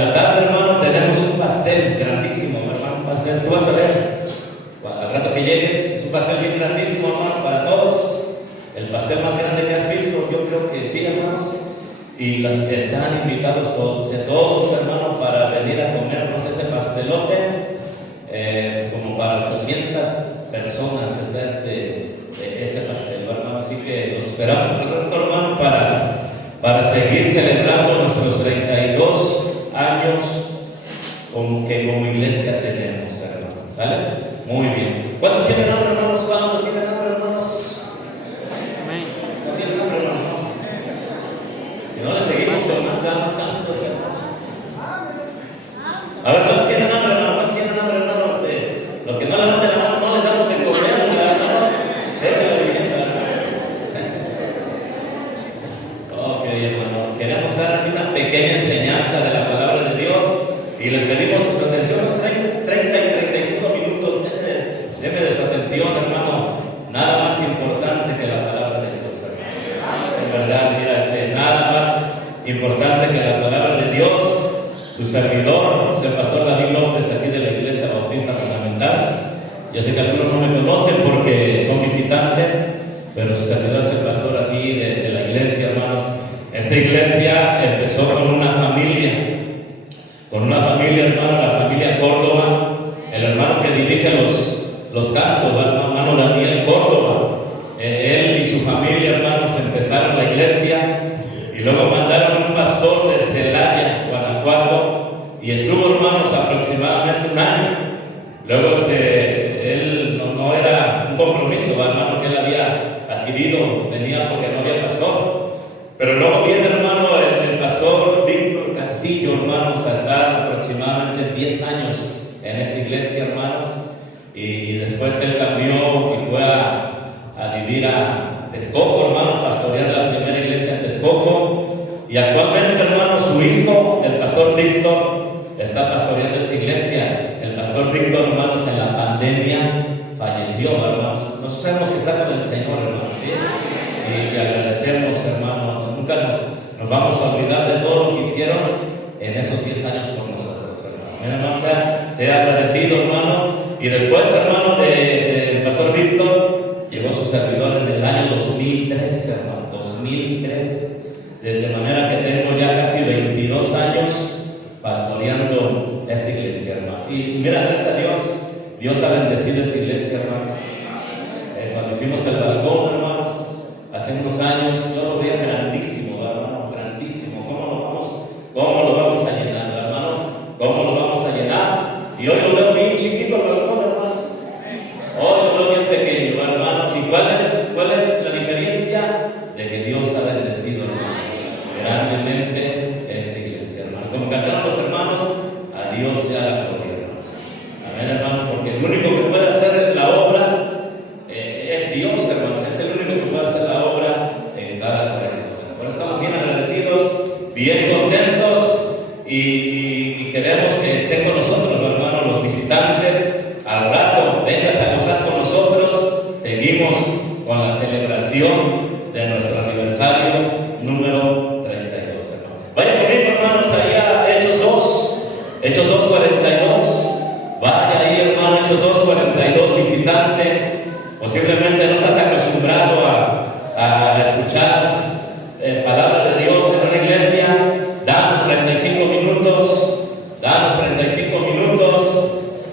la tarde, hermano, tenemos un pastel grandísimo, hermano, un pastel. Tú vas a ver, al rato que llegues, es un pastel bien grandísimo, hermano, para todos. El pastel más grande que has visto, yo creo que sí, hermanos. Y están invitados todos, hermano, para venir a comernos ese pastelote. Como para 800 personas está ese pastel, hermano. Así que los esperamos pronto, hermano, para seguir celebrando nuestros 32 años como iglesia tenemos, hermano. ¿Sale? Muy bien. ¿Cuántos tienen hambre, hermanos? ¿Cuántos tienen hambre, hermanos? Amén. ¿No tienen hambre, hermano? Si no, le seguimos con más ganas, cantos, hermanos. A ver, ¿cuántos tienen hambre, hermano? ¿Cuántos tienen hambre, hermanos? Los que no levanten la mano, no les damos de comer, hermanos. Déjenlo bien, hermano. Ok, hermano. Queremos dar aquí una pequeña enseñanza de la palabra de Dios y les pedimos su atención, unos 30 y 35 minutos. Denme de su atención, hermano. Nada más importante que la palabra de Dios, hermano. En verdad, mira, nada más importante que la palabra de Dios. Su servidor es el pastor David López, aquí de la Iglesia Bautista Fundamental. Yo sé que algunos no me conocen porque son visitantes, pero su servidor es el pastor aquí de la iglesia, hermanos. Esta iglesia empezó con una familia, hermano, la familia Córdoba. El hermano que dirige los cantos, el hermano Daniel Córdoba. Él y su familia, hermanos, empezaron la iglesia y luego mandaron un pastor de Celaya, Guanajuato, y estuvo, hermanos, aproximadamente un año. Luego él no era un compromiso, hermano, que él había adquirido, venía porque no había pastor. Pero luego viene, hermano, el pastor Víctor Castillo, hermanos, a estar aproximadamente 10 años en esta iglesia, hermanos, y después él cambió y fue a vivir a Texcoco, hermano, pastorear la primera iglesia en Texcoco. Y actualmente, hermano, su hijo, el pastor Víctor, está pastoreando esta iglesia. El pastor Víctor, hermanos, en la pandemia falleció, hermanos. Nosotros sabemos que está con el Señor, hermanos, ¿sí? Y agradecemos, hermano. Nunca nos vamos a olvidar de todo lo que hicieron en esos 10 años con nosotros, hermano. Hermano, sea agradecido, hermano. Y después, hermano, del pastor Víctor, llegó su servidor en el año 2003, hermano, 2003. De manera que tengo ya casi 22 años pastoreando esta iglesia, hermano. Y mira, gracias a Dios ha bendecido esta iglesia, hermano. Cuando hicimos el balcón, hermanos, hace unos años, yo lo veía grandísimo, hermano, grandísimo. ¿Cómo lo vamos a llenar, hermano? ¿Cómo lo vamos a llenar? Y hoy lo veo bien chiquito el balcón, hermanos. Hoy lo veo bien pequeño, hermano. ¿Y cuál es la diferencia? De que Dios ha bendecido, hermano, grandemente esta iglesia, hermano. Como cantaron los hermanos, a Dios sea la gloria, hermano. Amén, hermano, porque el único que puede hacer la obra es Dios, hermano. Es el único que puede hacer la obra en cada corazón. Por eso estamos bien agradecidos, bien contentos y queremos que estén con nosotros, hermano, los visitantes. Al rato, vengas a gozar con nosotros. Seguimos con la celebración de nuestro aniversario número 32, hermano. Vaya conmigo, hermanos, ahí a Hechos 2:42. Vaya ahí, hermano, Hechos 2:42, visitante. Posiblemente no estás acostumbrado a escuchar palabra de Dios en una iglesia. Danos 35 minutos.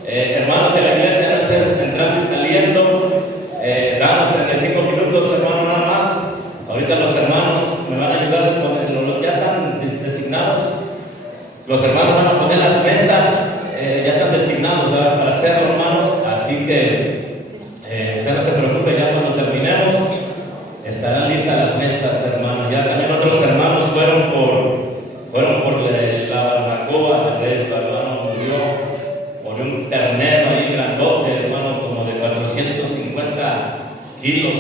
Hermanos de la iglesia, no estén entrando y saliendo. Danos 35 minutos, hermano, nada más. Ahorita los hermanos me van a ayudar con ya están designados. Los hermanos van a poner las mesas, ya están designados, ¿verdad?, para hacerlo, hermanos. Así que usted no se preocupe, ya cuando terminemos estarán listas las mesas, hermano. Ya también otros hermanos fueron por la barbacoa de res, hermano. Murió un ternero ahí grandote, hermano, como de 450 kilos.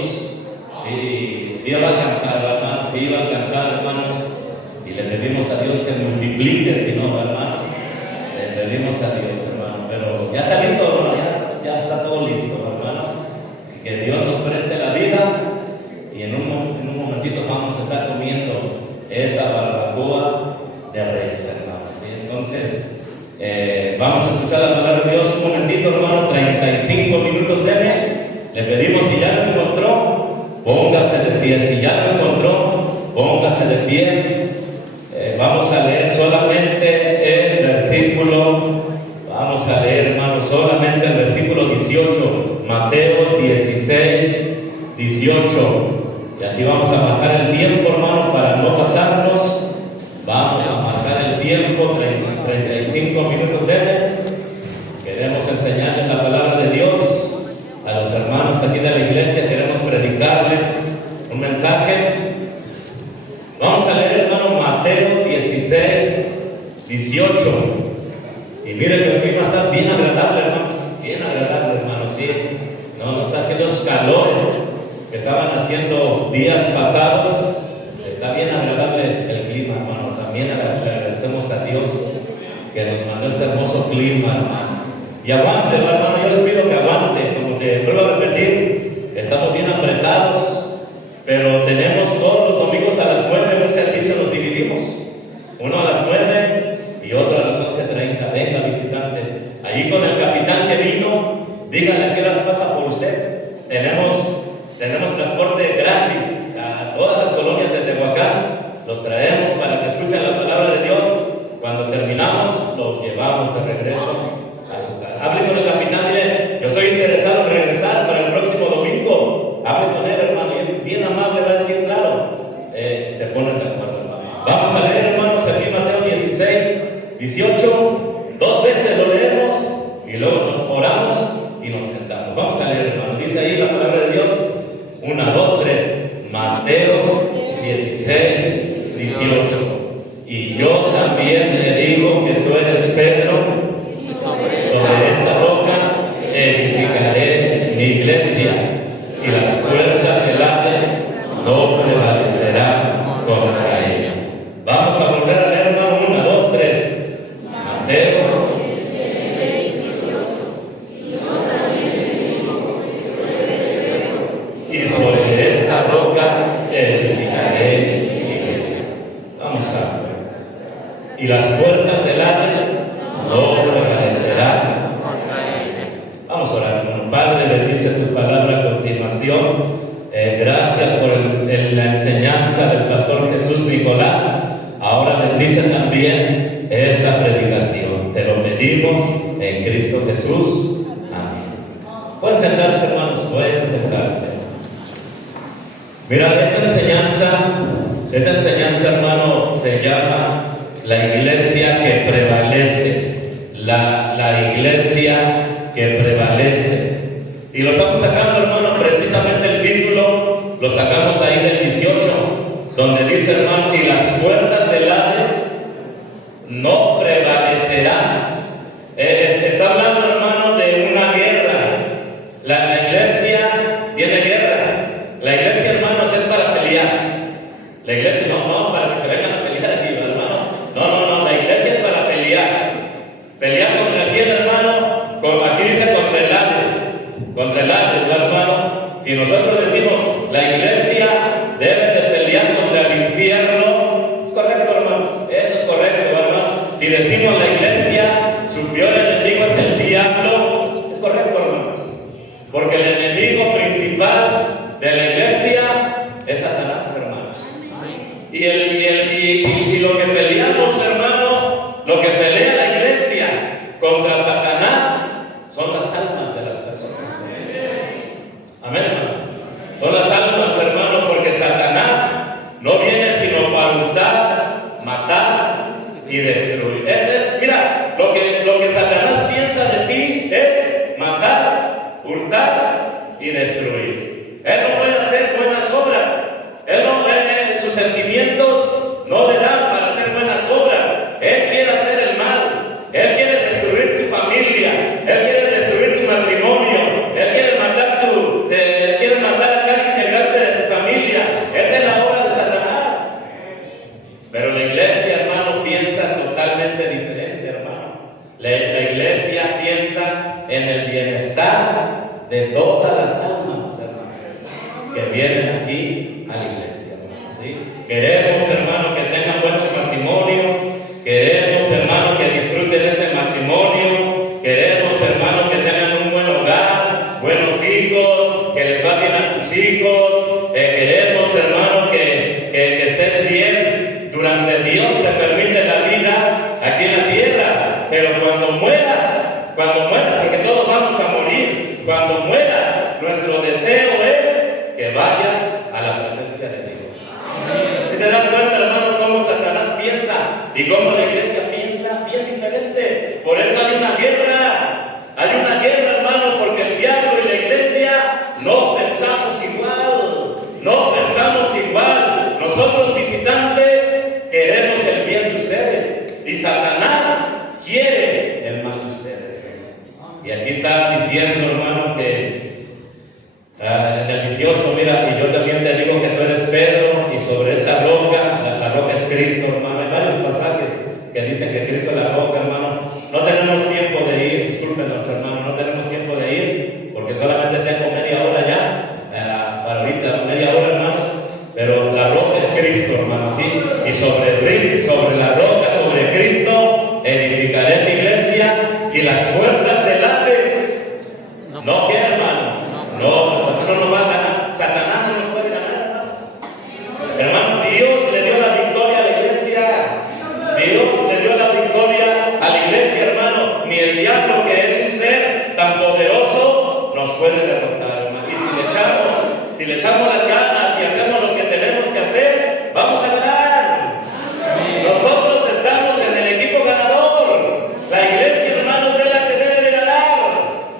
Sí, iba a alcanzar, hermanos, sí iba a alcanzar, hermanos. Y le pedimos a Dios que multiplique, si no, hermanos. Le pedimos a Dios, hermano. Pero ya está listo, hermano, ya está todo listo, hermanos. Así que Dios nos preste la vida y en un momentito vamos a estar comiendo esa barbacoa de res, hermanos. ¿Sí? Entonces, Vamos a escuchar la palabra de Dios un momentito, hermano, 35 minutos deme. Le pedimos, si ya lo encontró, póngase de pie. Si ya lo encontró, póngase de pie. Vamos a leer solamente el versículo, vamos a leer, hermano, solamente el versículo 18, Mateo 16, 18. Y aquí vamos a marcar el tiempo, hermano, para no pasarnos. Vamos a marcar el tiempo, 35 minutos de. Queremos enseñarles la palabra de Dios a los hermanos aquí de la iglesia. Queremos predicarles un mensaje. Vamos a leer, hermano, Mateo 16, 18. Y mire que el clima está bien agradable, hermanos. Bien agradable, hermanos, sí. No está haciendo esos calores que estaban haciendo días pasados. Está bien agradable el clima, hermano. También le agradecemos a Dios que nos mandó este hermoso clima, hermanos. Y aguante, hermano, yo les pido que aguante. Como te vuelvo a repetir, estamos bien apretados. Pero tenemos todos los domingos a las 9 un servicio, nos dividimos. Uno a las 9 y otro a las 11:30. Venga, visitante. Allí con el capitán que vino, dígale a qué horas pasa por usted. Tenemos transporte gratis a todas las colonias de Tehuacán. Los traemos para que escuchen la palabra de Dios. Cuando terminamos, los llevamos de regreso a su casa. Hable con el capitán, dile, yo estoy interesado en regresar para el próximo domingo. Hable con él, hermano, y bien amable va a decir, claro. Se ponen de acuerdo, hermano. Vamos a leer, hermanos, aquí Mateo 16, 18. 2 veces lo leemos y luego nos oramos y nos sentamos. Vamos a leer, hermano. Dice ahí la palabra de Dios. 1, 2, 3. Mateo 16, 18. Y yo también le digo que tú eres Pedro. Sobre esta roca edificaré mi iglesia, y las puertas del Hades no prevalecerán contra ella. Vamos a volver a leer, hermano. 1, 2, 3. Mateo. Y sobre esta roca edificaré mi iglesia. Vamos a ver. Y las puertas del Hades no prevalecerán contra ella. Vamos a orar, hermano. Padre, bendice tu palabra a continuación. Gracias por la enseñanza del pastor Jesús Nicolás. Ahora bendice también esta predicación. Te lo pedimos en Cristo Jesús. Amén. Pueden sentarse, hermanos, pueden sentarse. Mira, esta enseñanza, hermano, se llama la iglesia que prevalece. La iglesia que prevalece. Y lo estamos sacando, hermano, precisamente el título lo sacamos ahí del 18, donde dice, hermano, y las puertas del Hades no prevalecerán. Está hablando, hermano, de una guerra. La iglesia tiene guerra. La iglesia, hermanos, es para pelear. La iglesia no para que se vengan a pelear aquí, hermano. No, la iglesia es para pelear. ¿Pelear contra quién, hermano? Aquí dice contra el Hades. Contra el Hades, hermano. Si nosotros decimos la iglesia debe de pelear contra el infierno, es correcto, hermanos. Eso es correcto, hermano. Si decimos la iglesia, su peor enemigo es el diablo, es correcto, hermanos. Porque el enemigo principal de la iglesia es Satanás, hermano. Y lo que peleamos, hermano, lo que pelea la iglesia contra Satanás son las almas de las personas. Amén, hermanos. Son las almas, hermano, porque Satanás no viene sino para hurtar, matar y destruir. Mira, lo que Satanás piensa de ti es matar, hurtar y destruir. Él no puede hacer buenas obras. Sus sentimientos no le dan para hacer buenas obras. Él quiere hacer el mal. Él quiere destruir tu familia. Él quiere destruir tu matrimonio. Él quiere matar a cada integrante de tu familia. Esa es la obra de Satanás. Pero la iglesia, hermano, piensa totalmente diferente, hermano. La iglesia piensa en el bienestar de todas las almas, hermano, que vienen aquí a la iglesia, hermano, ¿sí? Queremos, hermano, que tengan buenos matrimonios. Queremos, hermano, que disfruten ese matrimonio. vamos a morir. Cuando mueras, nuestro deseo es que vayas a la presencia de Dios. Si te das cuenta, hermano, cómo Satanás piensa y cómo la iglesia piensa, bien diferente. Por eso hay una guerra, hermano, porque el diablo y la iglesia no pensamos igual. Nosotros, visitantes, queremos el bien de ustedes y Satanás quiere el mal de ustedes. Y aquí está diciendo, hermano, que en el 18, mira, y yo también te digo que tú eres Pedro, y sobre esta roca, la roca es Cristo, hermano. Hay varios pasajes que dicen que Cristo es la roca, hermano. No tenemos tiempo de ir, discúlpenos, hermano, no tenemos tiempo de ir, porque solamente tengo media hora ya, para ahorita, media hora, hermanos. Pero la roca es Cristo, hermano, ¿sí? Y sobre la roca, sobre Cristo, edificaré mi iglesia, y las puertas del Hades, ¿no qué, hermano? No, eso no nos va a ganar. Satanás no nos puede ganar, hermano. Hermano, Dios le dio la victoria a la iglesia. Dios le dio la victoria a la iglesia, hermano. Ni el diablo, que es un ser tan poderoso, nos puede derrotar, hermano. Y si le echamos las ganas y hacemos lo que tenemos que hacer, vamos a ganar. Nosotros estamos en el equipo ganador. La iglesia, hermanos, es la que debe de ganar.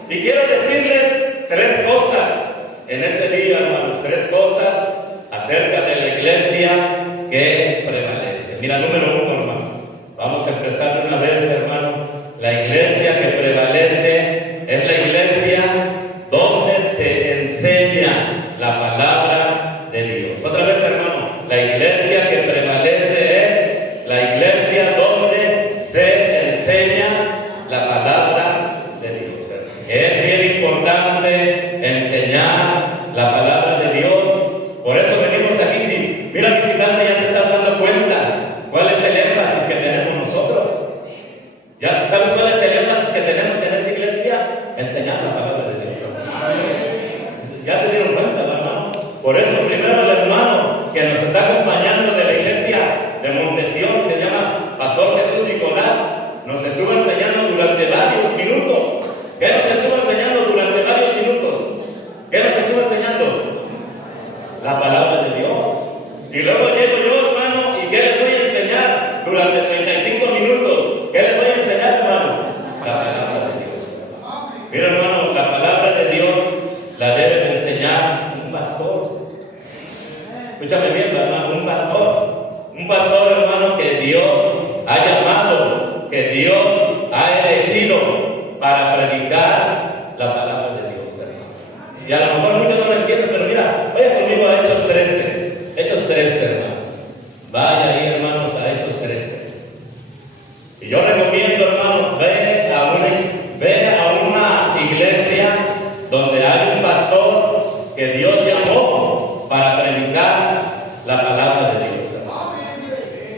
Y quiero decirles 3 cosas en este día, hermanos. 3 cosas acerca de la iglesia que prevalece. Mira, número 1, hermano. Vamos a empezar de una vez, hermano. La iglesia que prevalece es la iglesia donde se enseña la palabra de Dios. Otra vez, hermano. La iglesia que prevalece es la iglesia donde se enseña la palabra de Dios. Es bien importante enseñar la palabra de Dios. Por eso venimos aquí. Si mira, visitante, ya te estás dando cuenta cuál es el énfasis que tenemos nosotros. ¿Ya sabes cuál es el énfasis que tenemos en esta iglesia? Enseñar la palabra de Dios. ¿Ya se dieron cuenta, hermano? Por eso, primero, el hermano que nos está acompañando de la iglesia de Montesión, se llama Pastor Jesús Nicolás, nos estuvo enseñando durante varios minutos. ¿Qué nos estuvo enseñando durante varios minutos? ¿Qué nos estuvo enseñando? La palabra de Dios. Y luego llego yo, hermano, ¿y qué les voy a enseñar durante 35 minutos? ¿Qué les voy a enseñar, hermano? La palabra de Dios. Mira, hermano, la palabra de Dios la debe de enseñar un pastor. Escúchame bien, hermano, un pastor, hermano, que Dios ha llamado, que Dios ha elegido para predicar la palabra de Dios, hermano. Y a lo mejor muchos no lo entienden, pero mira, vaya conmigo a Hechos 13, hermanos. Vaya ahí, hermanos, a Hechos 13. Y yo recomiendo, hermanos, ve a una iglesia donde hay un pastor que Dios llamó para predicar la palabra de Dios, hermano.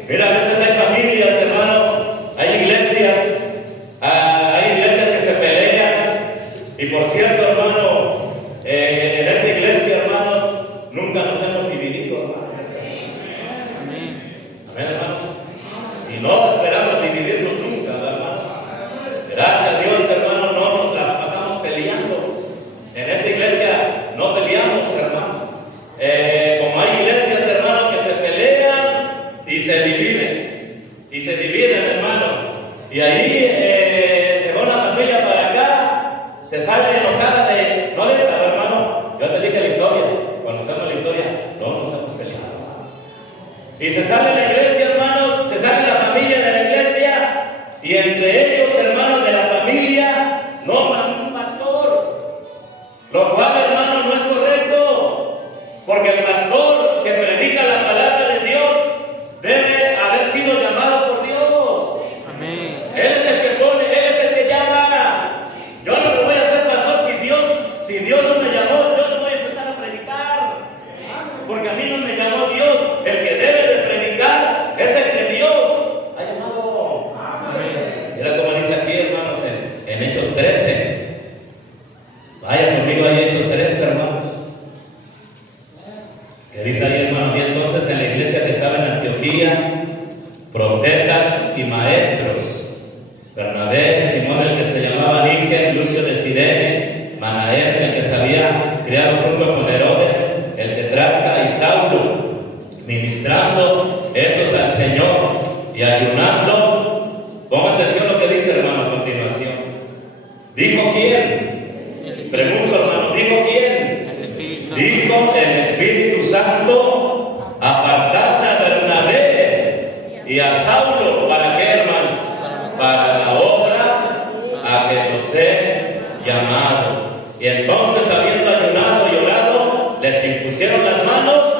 Mira, a veces hay familias, hermano, hay iglesias que se pelean. Y por cierto, hermano, en esta iglesia, hermanos, nunca nos hemos dividido, hermano. Amén, hermanos. Y no esperamos dividirnos nunca, hermano. Gracias a Dios, hermano, no nos las pasamos peleando. En esta iglesia no peleamos, hermano. Como hay iglesias, hermano, que se pelean y se dividen, hermano. Y ahí se va una familia para acá, se sale enojada no de esta, hermano. Yo te dije la historia, conocemos la historia, no nos hemos peleado. Y se sale la iglesia, hermanos, se sale la familia de la iglesia, y entre ellos, hermanos de la familia, nombran un pastor. Lo cual, hermano, no es correcto, porque el pastor que predica la palabra de Dios debe haber sido llamado por Dios. Amén. Él es el que pone, Él es el que llama. Yo no me voy a hacer pastor si Dios no me llamó. Yo no voy a empezar a predicar, porque a mí no me llamó Dios. El que debe de predicar es el que Dios ha llamado. Amén. Mira cómo dice aquí, hermanos, en Hechos 13. Vaya conmigo ahí, Hechos 13, hermano. Que dice ahí, hermano, y entonces en la iglesia que estaba en Antioquía, profetas y maestros, Bernabé, Simón el que se llamaba Níger, Lucio de Sirene, continuando, ponga atención a lo que dice, hermano, a continuación. ¿Dijo quién? Pregunto, hermano, ¿dijo quién? Dijo el Espíritu Santo, apartad a Bernabé y a Saulo. ¿Para qué, hermanos? Para la obra a que los he llamado. Y entonces, habiendo ayunado y orado, les impusieron las manos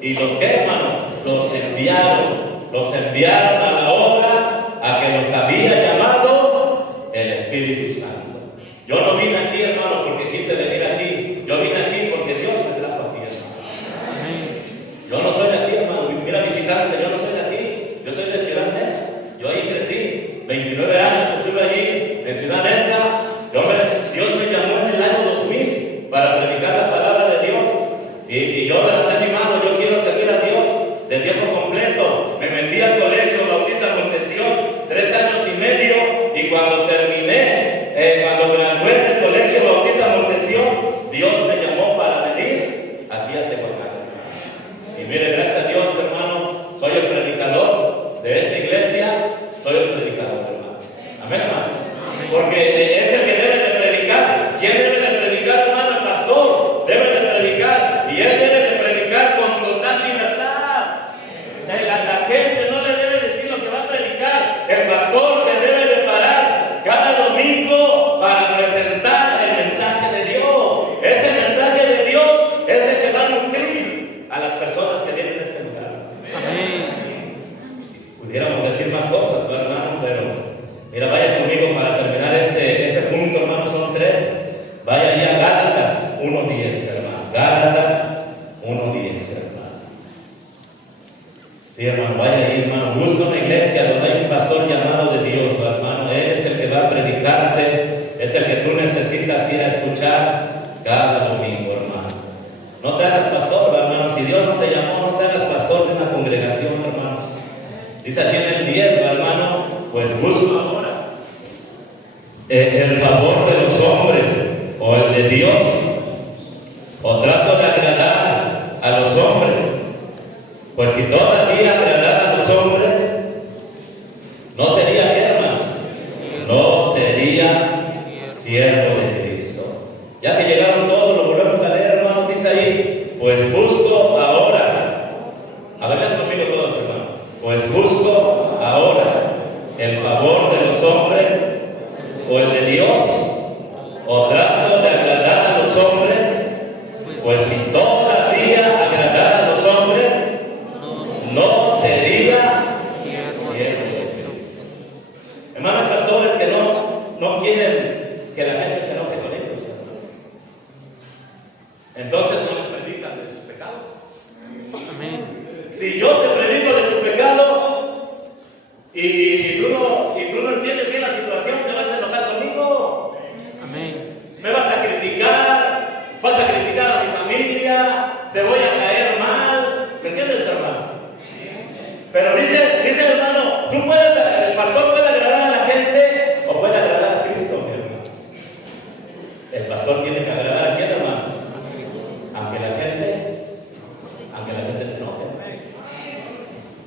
y los que, hermano, los enviaron a la obra a que los había llamado el Espíritu Santo. Yo no vine aquí, hermano, porque quise venir aquí. Yo vine aquí porque Dios me trajo aquí, hermano. Yo no soy de aquí, hermano. Mira, visitante, yo no soy de aquí. Yo soy de Ciudad Neza. Yo ahí crecí. 29 años estuve allí en Ciudad Neza. Dios me llamó en el año 2000 para predicar la palabra de Dios. Y yo levanté mi mano. Yo quiero servir a Dios de tiempo completo. Me metí al colegio Bautista Montesión 3 años y medio. Y cuando terminé, cuando me gradué del colegio Bautista Montesión, Dios me llamó para venir aquí a Tehuacán. Y mire, gracias a Dios, hermano, soy el predicador de esta iglesia. Soy el predicador, hermano. Amén, hermano. Porque es el que debe de predicar. ¿Quién debe de predicar, hermano? El pastor debe de predicar. Y él debe de predicar con total libertad. La gente no le debe decir lo que va a predicar. El pastor se debe de parar cada domingo para presentar el mensaje de Dios. Ese mensaje de Dios es el que va a nutrir a las personas que vienen a este lugar. Amén. Pudiéramos decir más cosas, ¿no, hermano? Pero mira, vaya conmigo para terminar este punto, hermano. Son 3. Vaya allá a Gálatas 1:10, hermano. Gálatas 1:10, hermano. Sí, hermano, vaya ahí, hermano. Busca una iglesia donde hay un pastor llamado de Dios, hermano. Él es el que va a predicarte, es el que tú necesitas ir a escuchar cada domingo, hermano. No te hagas pastor, hermano. Si Dios no te llamó, no te hagas pastor de una congregación, hermano. Dice aquí en el 10, hermano, pues busca ahora el favor de los hombres o el de Dios, o trato de agradar a los hombres. Pues si todavía agradar a los hombres, no sería, ¿qué, hermanos? No sería siervo de Cristo. Ya que llegaron todos, lo volvemos a leer, hermanos. Dice ahí, pues busco ahora. A ver, lean conmigo todos, hermanos. Pues busco ahora el favor de los hombres o el de Dios, o trato de agradar a los hombres. Pues si todavía agradar a los hombres, no sería siervo de Cristo. Hermanos pastores que no quieren que la gente se enoje con ellos, entonces no les predican de sus pecados. Amén. Si yo te predico de tu pecado y tú no entiendes bien la situación, te vas a enojar conmigo. Amén. Me vas a criticar, vas a criticar a mi familia, te voy a caer mal. ¿Me entiendes, hermano? Pero dice hermano, el pastor puede agradar a la gente o puede agradar a Cristo, mi hermano. El pastor tiene que agradar a quién, hermano. Aunque la gente se enoje.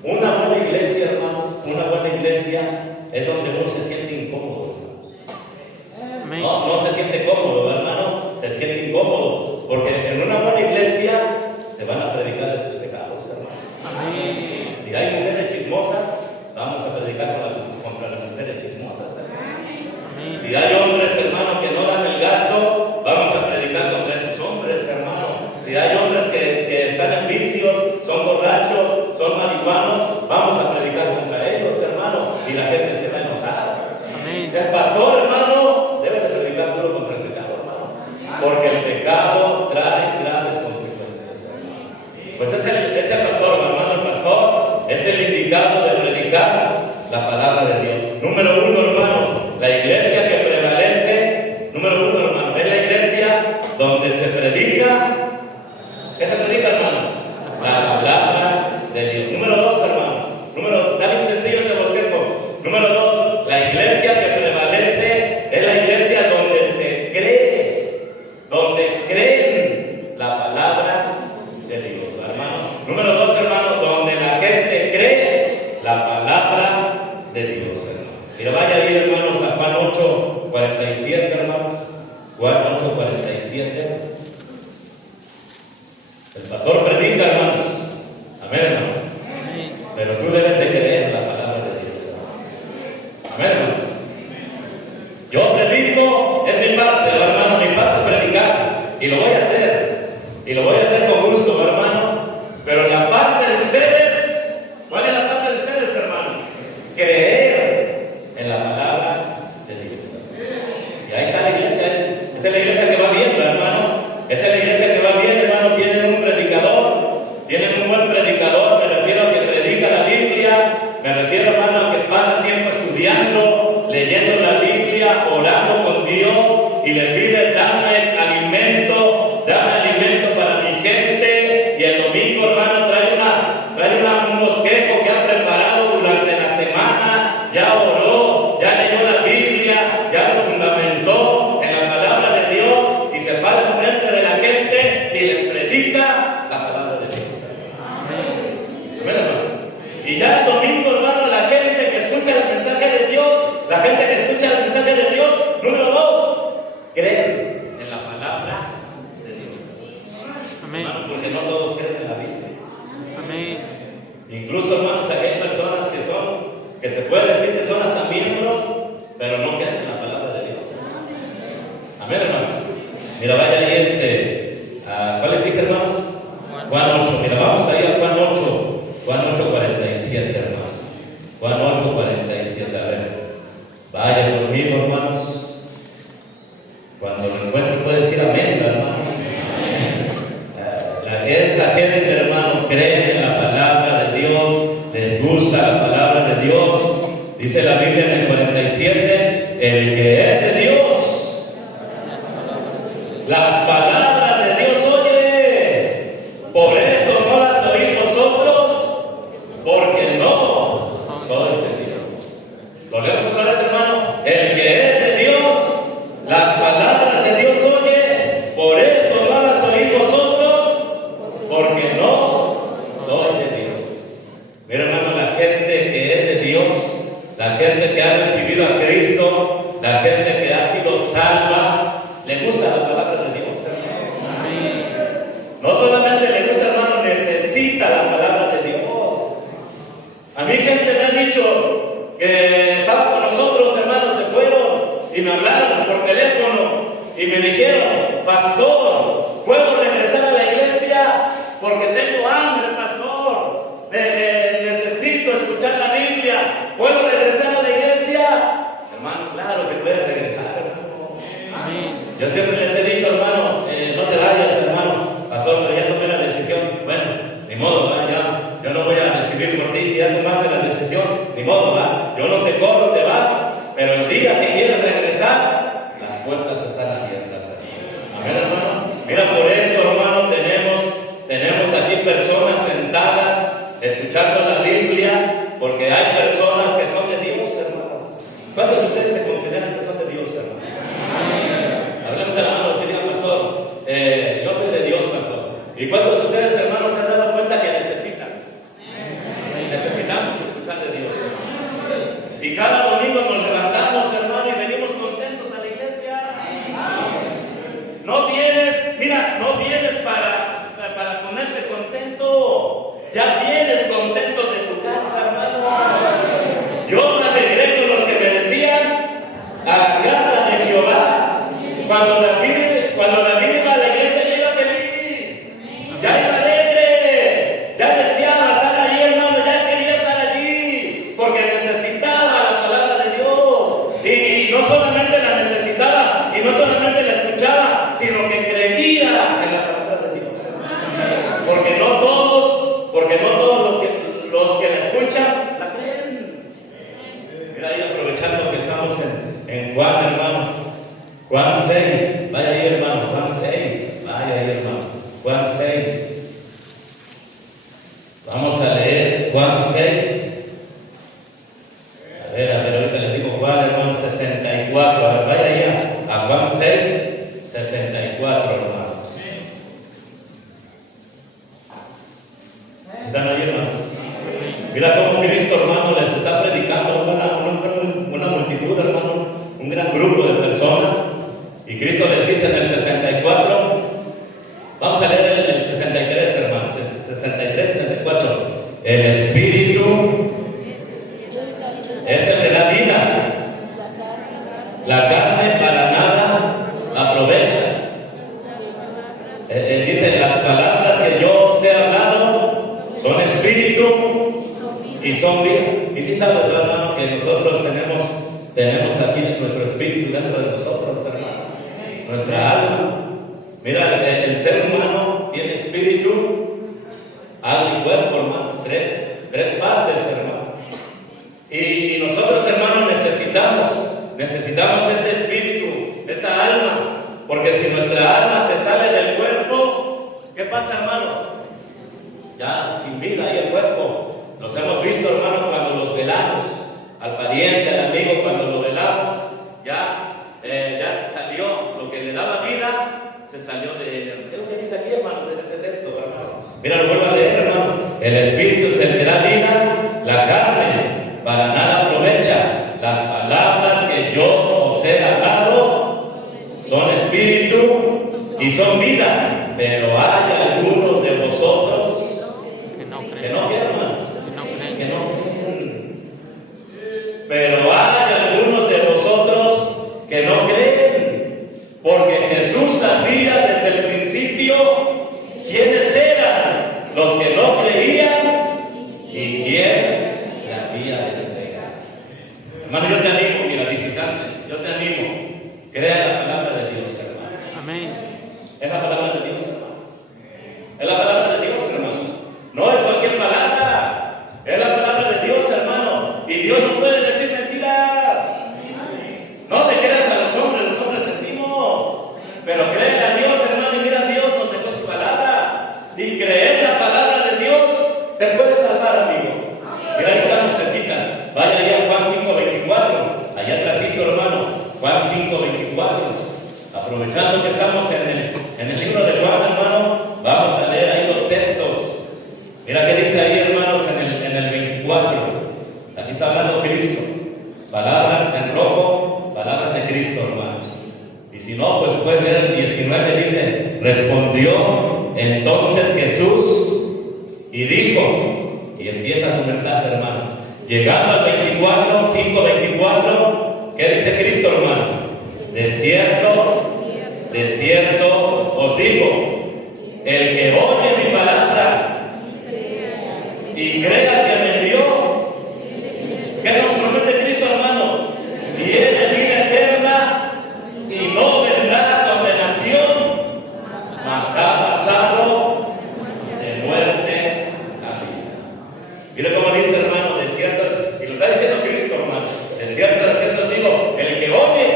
Una buena iglesia, hermanos, una buena iglesia es donde uno se siente incómodo. No se siente cómodo, hermano, se siente incómodo. Porque en una buena iglesia te van a predicar de tus pecados, hermano. Amén. Si hay mujeres chismosas, vamos a predicar contra las mujeres chismosas. Amén. Si hay hombres, hermano, que no dan el gasto, vamos a predicar contra esos hombres, hermano. Si hay hombres que están en vicios, son borrachos, son marihuanos, vamos a predicar contra ellos, hermano. Y la gente se va a enojar. Amén. El pastor, hermano, debe de predicar duro contra el pecado, hermano. Porque el pecado trae grandes consecuencias, hermano. Pues ese pastor, hermano, el pastor es el indicado de predicar la palabra de Dios. Número 1, hermanos, la iglesia que prevalece. Número 1, hermano, es la iglesia donde se predica. ¿Qué se predica, hermanos? La palabra de Dios. Número 2, hermanos. Está bien sencillo este bosquejo. Número 2, la iglesia que prevalece es la iglesia donde se cree, donde creen la palabra de Dios, hermano. Número 2, hermano, donde la gente cree la palabra 8:47, hermanos. Juan 8:47. El pastor predica, hermanos. Amén, hermanos. Pero tú debes de creer la palabra de Dios. Amén, hermanos. Yo predico, es mi parte, hermano. Mi parte es predicar. Y lo voy a hacer. Y lo voy a hacer con gusto, hermano. Pero la parte de ustedes, ¿cuál es la parte de ustedes, hermano? Creer en la palabra de Dios. Y ahí está la iglesia. Esa es la iglesia que va bien, hermano. Esa es la iglesia que va bien, hermano. Tienen un predicador. Tienen un buen predicador. Me refiero a que predica la Biblia. Me refiero, hermano, a que pasa tiempo estudiando, leyendo la Biblia, orando con Dios. Y le pide, dame alimento para mi gente. Y el domingo, hermano, trae un bosquejo que ha preparado durante la semana. Ya oró, ya leyó la Biblia, ya lo fundamentó en la palabra de Dios y se para enfrente de la gente y les predica la palabra de Dios. Amén, hermano. Y ya el domingo, hermano, la gente que escucha el mensaje de Dios, la gente que escucha el mensaje de Dios, número 2, creen en la palabra de Dios. Amén. Hermano, porque no todos creen en la Biblia. Amén. Incluso, hermanos, aquí hay personas que se puede decir que son hasta miembros, pero no creen en la palabra de Dios. Amén, hermanos. Mira, vaya ahí ¿cuál les dije, hermanos? Juan 8. Mira, vamos ahí a Juan 8. Juan 8:47, hermanos. Juan 8:47, a ver. Vaya conmigo, hermanos. Cuando lo encuentren puede decir amén, hermanos. Esa gente, hermano, cree en la palabra de Dios, les gusta la palabra de Dios. Dice la Biblia en el 47, el que es de Dios, las palabras de Dios oye. Por esto no las oís vosotros, porque no sois de Dios. Lo leemos otra vez, hermano. El que es de Dios, las palabras de Dios oye. Por esto no las oís vosotros, porque no sois de Dios. Mira, hermano, la gente que es de Dios, la gente que ha recibido a Cristo, la gente que ha sido salva, le gusta la palabra de Dios, hermano. No solamente le gusta, hermano, necesita la palabra de Dios. A mí gente me ha dicho que estaba con nosotros, hermanos, se fueron y me hablaron por teléfono y me dijeron, pastor, ¿puedo regresar a la iglesia? Porque tengo hambre, pastor. Necesito escuchar la Biblia. ¿Puedo regresar a la iglesia? Hermano, claro que puedes regresar, hermano. Yo siempre les he dicho, hermano, no te vayas, hermano. Pastor, pero ya tomé la decisión. Bueno, ni modo, ¿verdad? Yo no voy a decidir por ti. Si ya tomaste la decisión, ni modo, ¿verdad? Yo no te corro, te vas. Pero el día que quieres regresar, las puertas están abiertas. Amén, hermano. Mira, por eso, hermano, tenemos aquí personas sentadas escuchando la Biblia, porque hay personas que son de Dios, hermanos. ¿Cuántos de ustedes se consideran que son de Dios, hermanos? Háblame de la mano, que digan, pastor, yo soy de Dios, pastor. ¿Y cuántos de ustedes, hermanos, se han dado cuenta que necesitan? Necesitamos escuchar de Dios, hermanos. Y cada domingo nos levantamos, hermano, y venimos contentos a la iglesia. No vienes para ponerte contento. Ya vienes contento de tu casa, hermano. Yo me alegré con los que me decían, a la casa de Jehová. Cuando David iba a la iglesia, ya iba feliz. Ya iba alegre. Ya deseaba estar allí, hermano. Ya quería estar allí. Porque necesitaba la palabra de Dios. Y no solamente la necesitaba, y no solamente la escuchaba, sino que creía en la palabra de Dios. Porque no todos los que la escuchan la creen. Mira ahí, aprovechando que estamos en Juan, hermanos. Juan 6, vaya ahí, hermanos. Juan 6, vaya ahí, hermanos. Juan 6. Vamos a leer Juan 6. A ver, ahorita les digo Juan, hermanos, 64. A ver, vaya ahí a Juan 6, 64, hermanos. ¿Están ahí, hermanos? Mira cómo Cristo, hermano, les está predicando una multitud, hermano, un gran tenemos aquí nuestro espíritu dentro de nosotros, hermanos. Nuestra alma. Mira, el ser humano tiene espíritu, alma y cuerpo, hermanos. Tres partes, hermano. Y nosotros, hermanos, necesitamos ese espíritu, esa alma. Porque si nuestra alma se sale del cuerpo, ¿qué pasa, hermanos? Ya sin vida ahí el cuerpo. Los hemos visto, hermanos, cuando los velamos. Al pariente, al amigo, cuando lo velamos, ya se salió. Lo que le daba vida, se salió de él. ¿Qué es lo que dice aquí, hermanos, en ese texto, hermanos? Mira, lo vuelvo a leer, hermanos. El espíritu es el que da vida, la carne para nada aprovecha. Las palabras que yo os he hablado son espíritu y son vida, pero hay algunos de vosotros que no quieren, hermanos, que no creen. Pero hay algunos de vosotros que no creen, porque Jesús sabía desde el principio quiénes eran los que no creían y quién la había de entregar. Hermano, yo te animo, mira, visitante, yo te animo, crea la palabra de Dios, hermano. Amén. Es la palabra de Dios, hermano. Es la palabra de Dios, hermano. No es cualquier palabra. Es la palabra de Dios, hermano. Y Dios no puede decir mentiras. No le creas a los hombres mentimos. Pero créele a Dios, hermano. Y mira, Dios nos dejó su palabra. Y creer la palabra de Dios te puede salvar, amigo. Mira, ahí estamos cerquitas. Vaya allá a Juan 5:24. Allá atrásito, hermano. Juan 5:24. Aprovechando que estamos en el libro de Juan, hermano, vamos a leer ahí los textos. Mira qué dice ahí, hermanos, en el 24. Aquí está hablando Cristo. Palabras en rojo, palabras de Cristo, hermanos. Y si no, pues pueden leer el 19, dice: respondió entonces Jesús y dijo, y empieza su mensaje, hermanos. Llegando al 24, 5:24, ¿qué dice Cristo, hermanos? De cierto os digo, el que oye mi palabra y crea que me envió, ¿qué nos promete Cristo, hermanos? Tiene vida eterna y no vendrá a condenación, mas ha pasado de muerte a vida. Mire cómo dice, hermano, de cierto, y lo está diciendo Cristo, hermano, de cierto os digo, el que oye.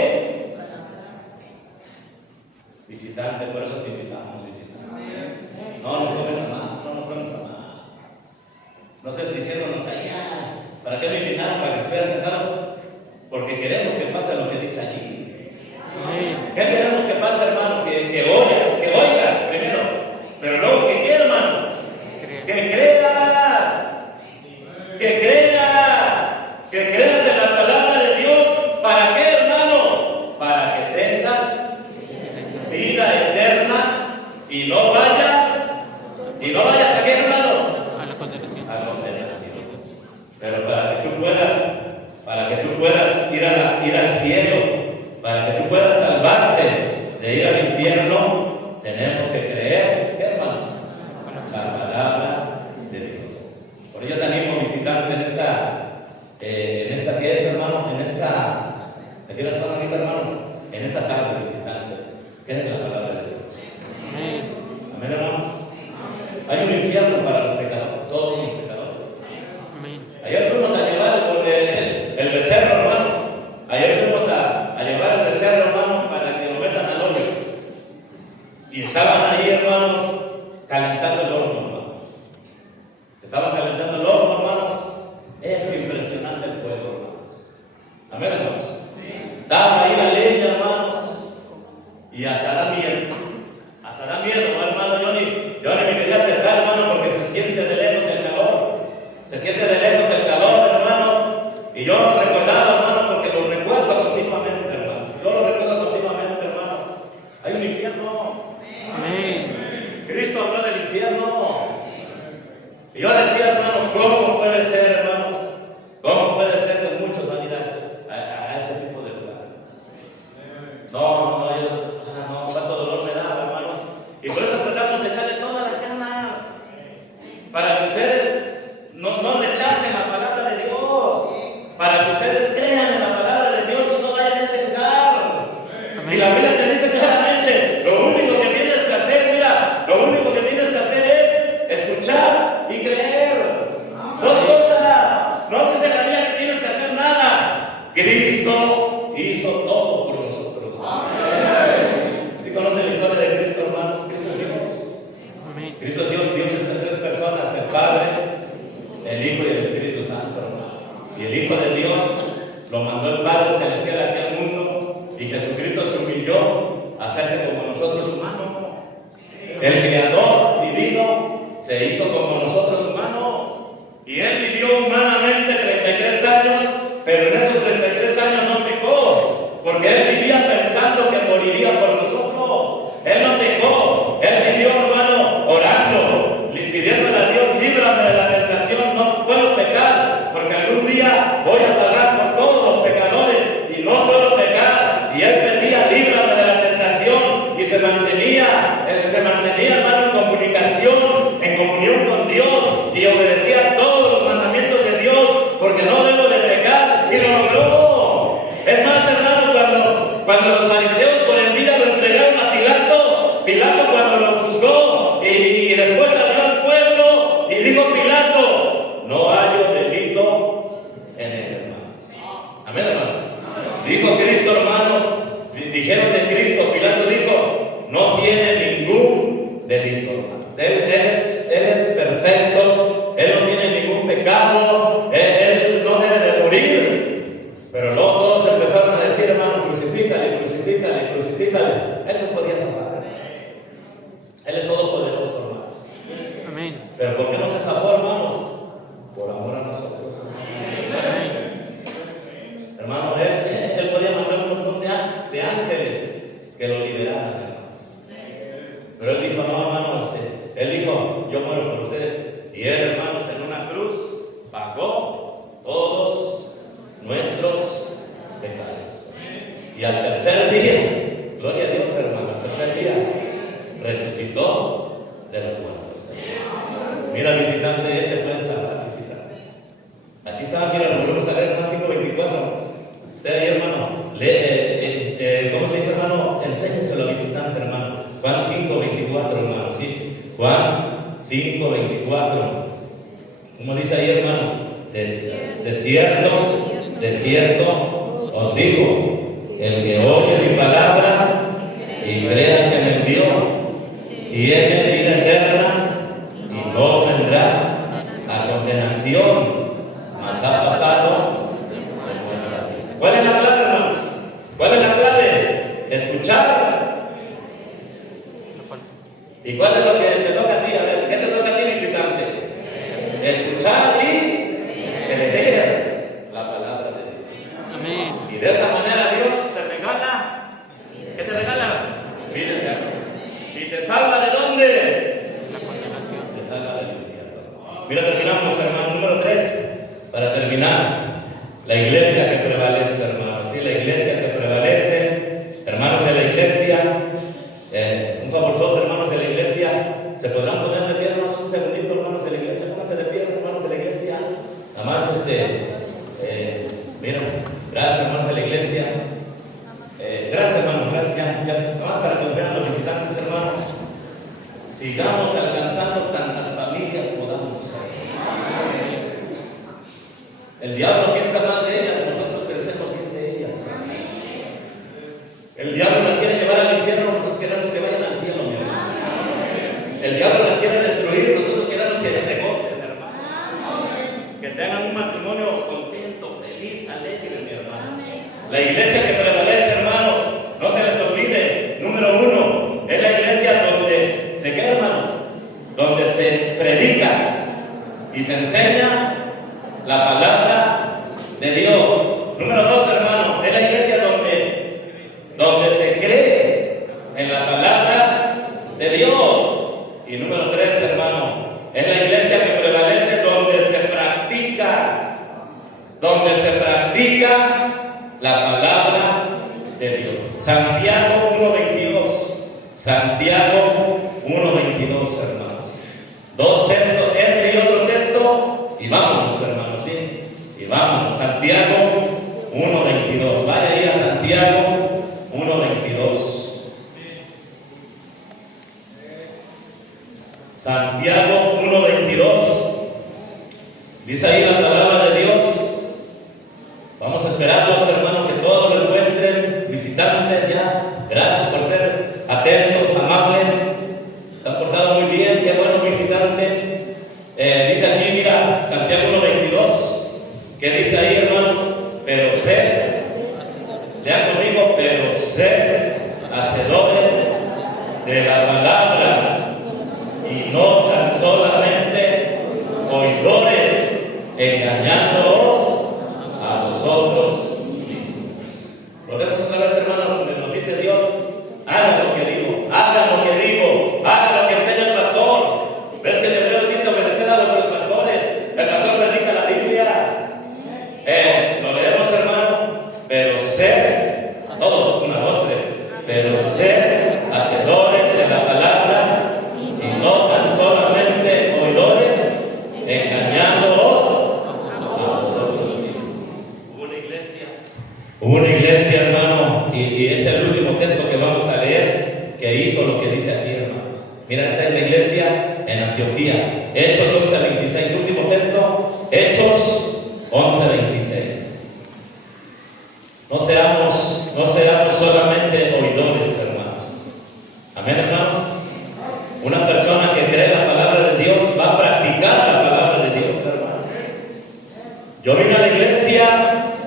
Visitante, por eso te invitamos, visitante. No nos tomes a mal, no nos tomes a mal. No estés diciéndonos allá, ¿para qué me invitaron? Para que estuviera sentado. Porque queremos que pase lo que dice allí. ¿Qué queremos que pase, hermano? Que oigas primero. Pero luego, ¿que qué, hermano? Que creas. Que creas en la palabra de Dios. ¿Para qué, hermano? Para que tengas vida eterna y no vayas a qué, hermanos, a la condenación. Pero para que tú puedas ir al cielo, para que tú puedas salvarte de ir al infierno, tenemos que creer, ¿qué, hermanos? La palabra de Dios. Por ello te animo, visitante, en esta que es, hermano, aquí la zona ahorita, hermanos, en esta tarde, visitante. ¿Qué es la palabra de Dios? Amén, hermanos. Hay un infierno para los pecadores, todos somos pecadores. Ayer fuimos a llevar el becerro, hermanos. Ayer fuimos a llevar el becerro, hermano, para que lo metan al hoyo. Y estaban ahí, hermanos, calentando el horno, hermanos. Estaban calentando el horno, hermanos. Es impresionante el fuego, hermanos. Amén, hermanos. Daba ahí la leña, hermanos. Y hasta da miedo, ¿no, hermano? Yo ni me quería acercar, hermano, porque se siente de lejos el calor, hermanos. Y yo lo recordaba, hermano, porque lo recuerdo continuamente, hermanos. Hay un infierno. Amén. Cristo habló del infierno. Y yo decía, hermano, ¿cómo puede ser, hermanos? ¿Cómo puede ser que muchos van a ir a ese tipo de lugar? No, Cristo hizo todo por nosotros. ¿Sí conocen la historia de Cristo, hermanos? Cristo es Dios. Amén. Cristo es Dios. Dios es en tres personas: el Padre, el Hijo y el Espíritu Santo. Y el Hijo de Dios lo mandó el Padre celestial a aquel mundo, y Jesucristo se humilló a hacerse como nosotros humanos. El Creador divino se hizo como nosotros humanos, y Él vivió humanamente 33 años, pero en esos 33 años no pecó, porque Él vivía pensando que moriría por nosotros. Él no pecó, Él vivió, hermano, orando, pidiéndole a Dios: líbrame de la tentación, no puedo pecar, porque algún día voy a pagar por todos los pecadores y no puedo pecar. Y Él pedía: líbrame de la tentación, y se mantenía, hermano, en comunicación, en comunión con Dios, y obedecía todos los mandamientos de Dios, porque no debo de pecar, y lo logró. Es más, hermano, cuando los fariseos por envidia lo entregaron a Pilato cuando lo juzgó, y después salió al pueblo y dijo Pilato: no hallo delito en él, hermano. Amén, hermanos. Dijo Cristo, hermanos, dijeron de Cristo, Pilato dijo: no tiene ningún delito, hermanos. Él es perfecto, Él no tiene ningún pecado, él no debe de morir. Pero luego todos empezaron a decir: hermano, crucifícale, crucifícale, crucifícale. Él se podía zafar. Él es todopoderoso, hermano. Amén. Pero ¿por qué no se zafó, hermanos? Por amor a nosotros. Hermano, él podía mandar un montón de ángeles que lo liberaran, hermanos. Pero Él dijo: no, hermano, Él dijo: yo muero por ustedes. Y Él, hermanos, en una cruz pagó todos nuestros pecados. Y al tercer día, gloria a Dios, hermano, al tercer día resucitó de los muertos. Mira, visitante, te pueden salvar, visitante. Aquí está, mira, lo volvemos a leer, Juan 5:24. Usted ahí, hermano, lee, ¿cómo se dice, hermano? Enséñeselo a visitante, hermano. Juan 5:24, hermano, ¿sí? Juan 5:24. ¿Cómo dice ahí, hermanos? De cierto os digo, el que oye mi palabra y crea que me envió, tiene vida eterna y no vendrá a condenación, mas ha pasado de muerte a vida. ¿Cuál es la clave, hermanos? ¿Cuál es la clave? Escuchar. ¿Y cuál es lo que te toca a ti? A ver, ¿qué te toca a ti, visitante? Escuchar y leer la palabra de Dios. Amén. Y de esa manera Dios te regala. ¿Qué te regala? Vida eterna. ¿Y te salva de dónde? La condenación. Te salva del infierno. Mira, terminamos, hermano, número 3. Para terminar, la iglesia que prevalece, hermanos. ¿Sí? La iglesia que prevalece. Hermanos de la iglesia, un favorzote, hermanos de la iglesia. ¿Se podrán poner de pie, hermanos? Un segundito, hermanos de la iglesia. Pónganse de pie, hermanos de la iglesia. Nada más, mira, gracias, hermanos de la iglesia. Gracias, hermano, gracias. Nada más para que nos vean los visitantes, hermanos. Sigamos alcanzando tantas familias podamos. El diablo piensa mal de ellas, nosotros pensemos bien de ellas. El diablo las quiere llevar al infierno, nosotros queremos que vayan al cielo, mi hermano. El diablo las quiere destruir, nosotros queremos que se gocen, hermano. Que tengan un matrimonio contento, feliz, alegre, mi hermano. La iglesia que prevalece, hermanos, no se les olvide, número 1, es la iglesia donde se queda, hermanos, donde se predica y se enseña la palabra de Dios. Número 2, hermano, es la iglesia donde se cree en la palabra de Dios. Y número 3, hermano, es la iglesia que prevalece donde se practica la palabra de Dios. Santiago 1:22. Santiago 1:22, hermanos. Dos textos, este y otro texto, y vámonos, hermanos, ¿sí? Y vámonos. Santiago 1:22. Vaya ahí a Santiago 1:22. Santiago 1:22. Dice ahí la palabra de Dios. Vamos Vamos a esperarlos, hermano, que todos lo encuentren, visitantes ya. Gracias por ser atentos, amables. Se han portado muy bien, qué bueno visitante. Dice aquí, mira, Santiago 1:22. ¿Qué dice ahí, hermanos? Pero sed, lean conmigo, pero sed hacedores de la palabra y no tan solamente oidores, engañándoos a vosotros mismos. Volvemos otra vez, hermano, donde nos dice Dios: hagan lo que digo, hagan lo que digo, hagan lo que enseña el pastor. ¿Ves que en Hebreos dice obedecer a vuestros pastores? El pastor predica la Biblia. Lo leemos, hermano. Pero ser, todos, 1, 2, 3. Pero ser hacedores de la palabra y no tan solamente oidores, engañándoos a vosotros mismos. Hubo una iglesia, hermano, y es el último texto que vamos a leer, que hizo lo que dice aquí, hermanos. Mira, esa es la iglesia en Antioquía. Hechos 11:26, último texto, Hechos 11:26. No seamos solamente oidores, hermanos. Amén, hermanos. Una persona que cree la palabra de Dios va a practicar la palabra de Dios, hermano. Yo vine a la iglesia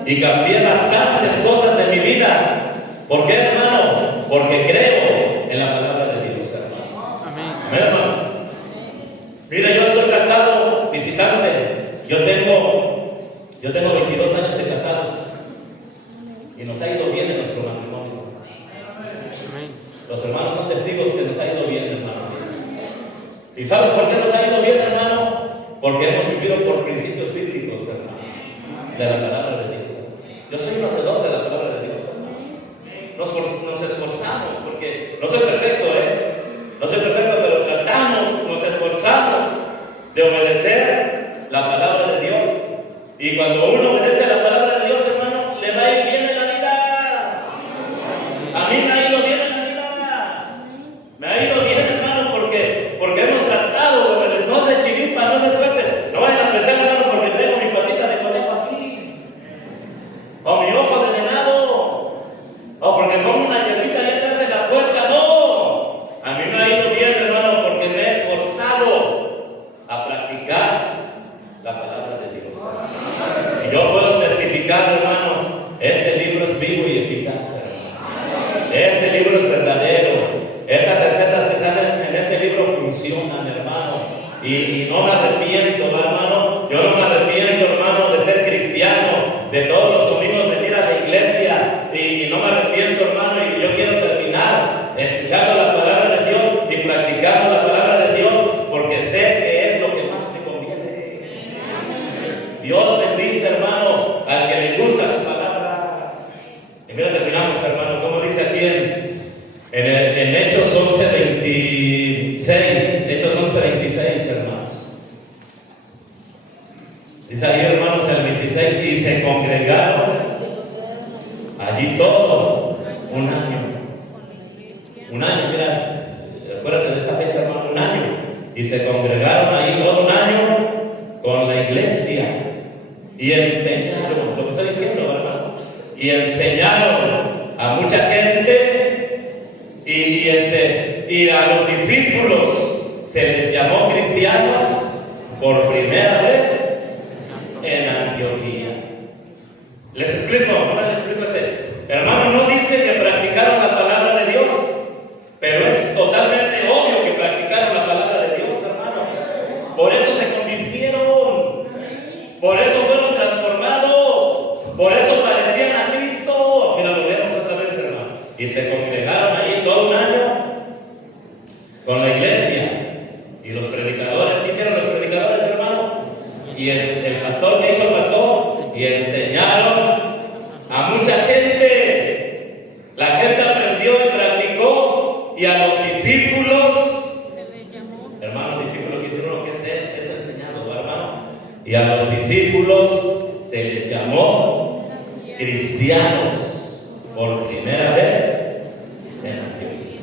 y cambié bastantes cosas de mi vida. ¿Por qué, hermano? Porque creo en la palabra de Dios, hermano. Amén, hermanos. Mira, yo estoy casado, visitante. Yo tengo 22 años de casados. Y nos ha ido bien en nuestro matrimonio. Los hermanos son testigos que nos ha ido bien, hermanos. ¿Y sabes por qué nos ha ido bien, hermano? Porque hemos vivido por principios bíblicos, hermano, de la palabra de Dios. Yo soy un hacedor de la palabra de Dios, hermano. Nos esforzamos, porque no soy perfecto, no soy perfecto, pero nos esforzamos de obedecer la palabra de Dios. Y cuando uno obedece la palabra de Dios, hermano, le va a ir bien en la vida. A mí me ha ido bien en la vida. Me ha ido bien, hermano, porque hemos tratado de obedecer, no de chiripa, no de suerte. No vayan a pensar, hermano, porque traigo mi patita de conejo aquí, o mi ojo de venado, o porque pongo una hierbita ahí atrás de la puerta. No, a mí me ha ido bien, hermano, porque me he esforzado a practicar la palabra de Dios. Y yo puedo testificar, hermanos, este libro es vivo y eficaz, hermano. Este libro es verdadero. Estas recetas que están en este libro funcionan, hermano. Y no me arrepiento, hermano. Yo no me arrepiento, hermano, de ser cristiano, de todos los domingos venir a la iglesia. Y no me arrepiento, hermano. Y yo quiero terminar escuchando la palabra de Dios y practicando la palabra de Dios, porque sé que es lo que más me conviene. Dios bendice, hermano, al que le gusta su palabra. Y mira, terminamos, hermano, como dice aquí en Hechos 11:26. Hechos 11:26, hermanos. Dice ahí, hermanos, el 26, y se congregaron allí todo un año. Un año, mira, acuérdate de esa fecha, hermano, un año. Y se congregaron allí todo un año con la iglesia. Y enseñaron, lo que está diciendo, hermano. Y enseñaron a mucha gente. Y a los discípulos se les llamó cristianos por primera vez en Antioquía. Les explico, ahora les explico hermano, no dice que practicaron la palabra de Dios, pero es totalmente obvio que practicaron la palabra de Dios, hermano. Por eso se convirtieron, por eso fueron transformados, por eso parecían a Cristo. Mira, lo leemos otra vez, hermano. Y se congregaron allí todo un año con la iglesia. Y los predicadores, ¿qué hicieron los predicadores, hermano? Y el pastor, ¿qué hizo el pastor? Y enseñaron a mucha gente. La gente aprendió y practicó. Y a los discípulos, hermano, discípulos que hicieron lo que es enseñado, hermano. Y a los discípulos se les llamó cristianos por primera vez en Antioquía.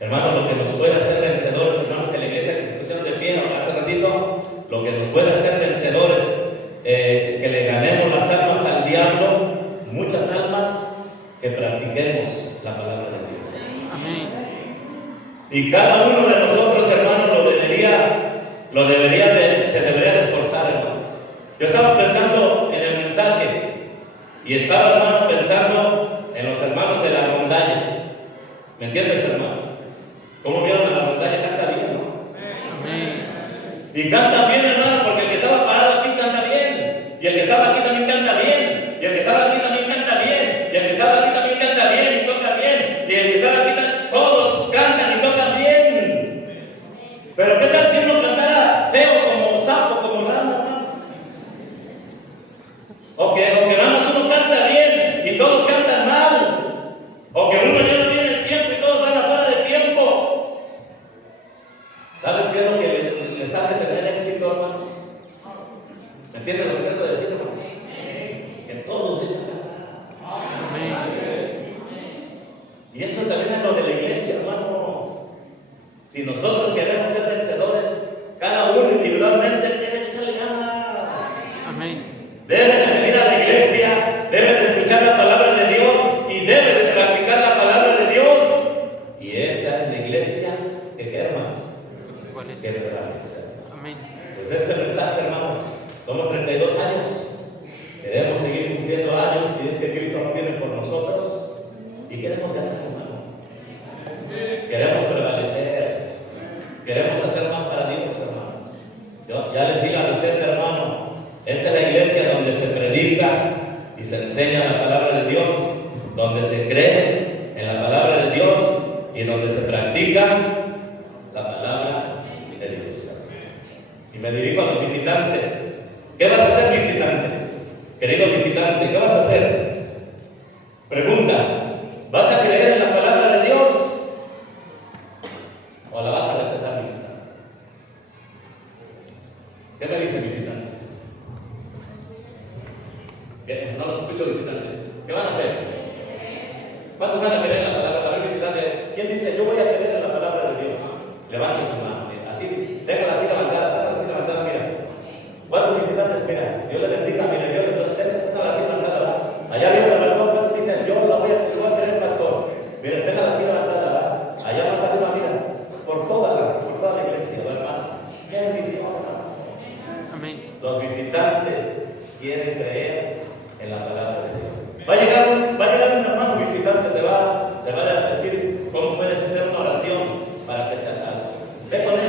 Hermano, lo que nos puede hacer vencedores, hermanos, en la iglesia que se pusieron de pie hace ratito, lo que nos puede hacer vencedores, que le ganemos las almas al diablo. que practiquemos la palabra de Dios. Amén. Y cada uno de nosotros, hermanos, se debería de esforzar, hermanos. Yo estaba pensando en el mensaje y estaba, hermano, pensando en los hermanos de la rondalla. ¿Me entiendes, hermanos? ¿Cómo vieron a la rondalla? Canta bien, ¿no? Amén. Y canta bien, hermano, porque el que estaba parado aquí canta bien. Y el que estaba aquí también canta bien. Y el que estaba aquí también canta bien. Y el que estaba aquí también canta bien y toca bien. Y el que estaba aquí todos cantan y tocan bien. Pero ¿qué tal si uno cantara feo como sapo, como rana, hermano? O que nada más uno canta bien y todos cantan mal. O que uno lleva bien el tiempo y todos van afuera de tiempo. ¿Sabes qué es lo que les hace tener éxito, hermanos? ¿Me entienden lo que trato de decir, hermano? Que todos echan ganas. Amén. Y eso también es lo de la iglesia, hermanos. Si nosotros queremos ser vencedores, cada uno individualmente debe echarle ganas. Amén. Debe de venir a la iglesia, debe de escuchar la palabra de Dios y debe de practicar la palabra de Dios. Y esa es la iglesia que, hermanos, ¿Cuál es? que prevalecer. Amén. Pues ese es el mensaje, hermanos. Somos 32 años. Queremos seguir cumpliendo años si es que Cristo no viene por nosotros. Y queremos ganar, hermano. Queremos prevalecer. Queremos hacer más para Dios, hermano. Yo ya les di la receta, hermano. Esa es la iglesia donde se predica y se enseña la palabra de Dios, donde se cree en la palabra de Dios y donde se practica la palabra de Dios. Y me dirijo a los visitantes. ¿Qué vas a hacer, visitante? Querido visitante, ¿qué vas a hacer? Pregunta, ¿vas a creer en la palabra de Dios o la vas a rechazar, visitante? ¿Qué me dicen, visitantes? ¿Qué? No los escucho, visitantes. ¿Qué van a hacer? ¿Cuántos van a creer en la palabra? A ver, visitante, ¿quién dice yo voy a creer en la palabra de Dios? Levante su mano. Así, déjala así levantada, mira. ¿Cuántos visitantes? Mira, Dios le bendiga, mire, Dios le déjala así levantada. Allá arriba del balcón, ¿cuántos dicen yo la voy a creer, pastor? Mire, déjala así levantada. Allá más arriba, mira, por toda la iglesia, hermanos. ¡Qué bendición, hermanos! Amén. Los visitantes quieren creer en la palabra de Dios. Va a llegar un hermano visitante, te va a decir cómo puedes hacer una oración para que seas salvo. Ve con